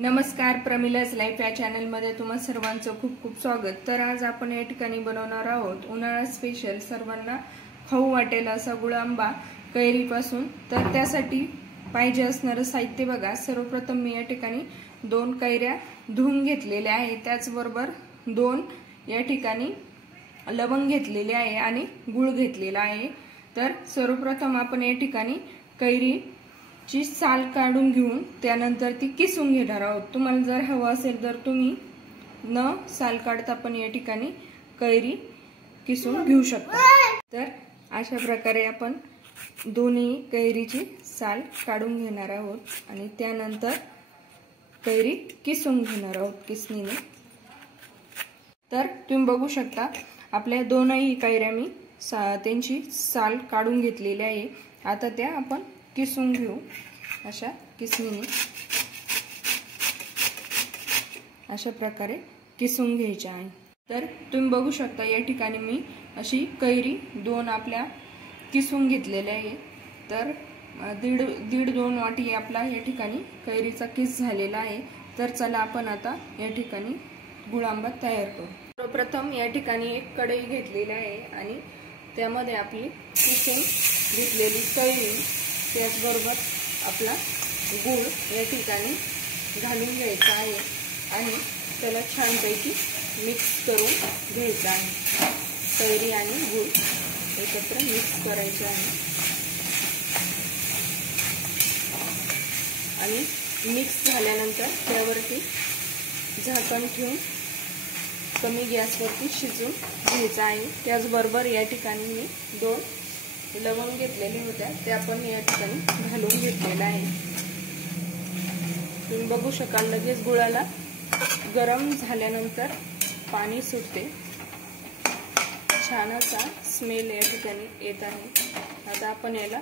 नमस्कार, प्रमिलाज लाईफ या चॅनल मध्ये तुम्हा सर्वांचं खूप खूप स्वागत। तर आज आपण या ठिकाणी बनवणार आहोत उन्हाळा स्पेशल सर्वांना खाऊ वाटेल असा गुळांबा कैरीपासून। तर त्यासाठी पाहिजे असणारे साहित्य बघा। सर्वप्रथम मी या ठिकाणी 2 कैऱ्या धुवून घेतलेल्या आहे, त्याचबरोबर 2 या ठिकाणी लवंग घेतलेले आहे आणि गुळ घेतलेला आहे। तर सर्वप्रथम आपण या ठिकाणी कैरी ची साल काढून घेऊन त्यानंतर ती किसून घेणार आहोत। तुम्हाला जर हवं असेल तर तुम्ही न साल काढता पण या ठिकाणी कैरी किसून घेऊ शकता। तर अशा प्रकारे आपण दोन्ही कैरीची साल काढून घेणार आहोत आणि त्यानंतर कैरी किसून घेणार आहोत किसणीने। तर तुम्ही बघू शकता आपल्या दोनही कैऱ्या मी त्यांची साल काढून घेतलेली आहे। आता त्या आपण किसून घेऊ अशा किसणीने। अशा प्रकारे किसून घ्यायची आहे। तर तुम्ही बघू शकता या ठिकाणी मी अशी कैरी 2 आपल्या किसून घेतलेल्या आहे। तर दीड 2 वाटी आपला या ठिकाणी कैरीचा किस झालेला आहे। तर चला आपण आता या ठिकाणी गुळांबा तयार करू। सर्वप्रथम या ठिकाणी एक कढई घेतलेली आहे आणि त्यामध्ये आपली किसून घेतलेली कैरी त्याचबरोबर आपला गुळ या ठिकाणी घालून घ्यायचा आहे आणि त्याला छानपैकी मिक्स करून घ्यायचा आहे। कैरी आणि गुळ एकत्र मिक्स करायचे आहे आणि मिक्स झाल्यानंतर त्यावरती झाकण ठेवून कमी गॅसवरती शिजवून घ्यायचा आहे। त्याचबरोबर या ठिकाणी मी 2 लवंग घेतलेले होते ते आपण या ठिकाणी घालून घेतलेला आहे। तुम्ही बघू शकाल लगेच गुळाला गरम झाल्यानंतर पाणी सुटते, छान असा स्मेल या ठिकाणी येत आहे। आता आपण याला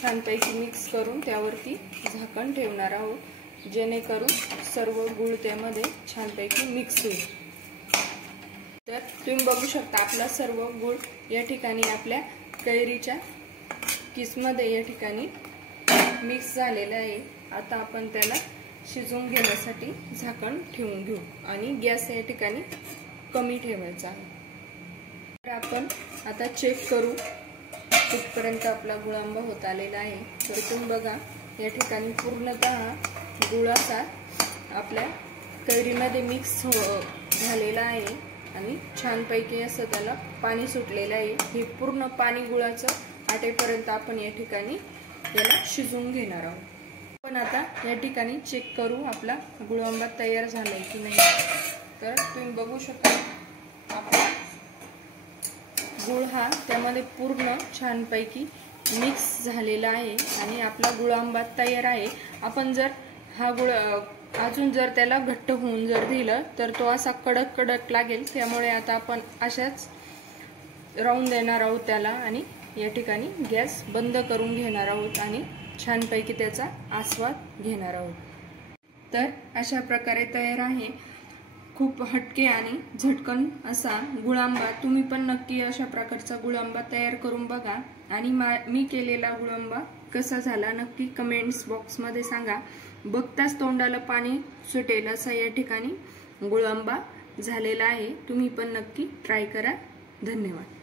छानपैकी मिक्स करून त्यावरती झाकण ठेवणार आहोत जेणेकरून सर्व गुळ त्यामध्ये छानपैकी मिक्स होईल। तर तुम्ही बघू शकता आपला सर्व गुळ या ठिकाणी आपल्या कैरीच्या किसमध्ये या ठिकाणी मिक्स झालेला आहे। आता आपण त्याला शिजवून घेण्यासाठी झाकण ठेवून घेऊ आणि गॅस या ठिकाणी कमी ठेवायचा आहे। तर आपण आता चेक करू कुठपर्यंत आपला गुळांबा होत आलेला आहे। तर तुम्ही बघा या ठिकाणी पूर्णतः गुळाचा आपल्या कैरीमध्ये मिक्स झालेला आहे आणि छानपैकी असं त्याला पाणी सुटलेलं आहे। हे पूर्ण पाणी गुळाचं आटेपर्यंत आपण या ठिकाणी याला शिजवून घेणार आहोत। पण आता या ठिकाणी चेक करू आपला गुळांबा तयार झालाय की नाही। तर तुम्ही बघू शकता आपला गुळ हा त्यामध्ये पूर्ण छानपैकी मिक्स झालेला आहे आणि आपला गुळांबा तयार आहे। आपण जर हा गुळ अजून जर त्याला घट्ट होऊन जर दिलं तर तो असा कडक कडक लागेल, त्यामुळे आता आपण अशाच राहून देणार आहोत त्याला आणि या ठिकाणी गॅस बंद करून घेणार आहोत आणि छानपैकी त्याचा आस्वाद घेणार आहोत। तर अशा प्रकारे तयार आहे खूप हटके आणि झटकन असा गुळांबा। तुम्ही पण नक्की अशा प्रकारचा गुळांबा तयार करून बघा आणि मी केलेला गुळांबा कसा झाला नक्की कमेंट्स बॉक्स मध्ये सांगा। बघताच तोंडाला पाणी सुटेल असा या ठिकाणी गुळांबा झालेला आहे। तुम्ही पण नक्की ट्राय करा। धन्यवाद।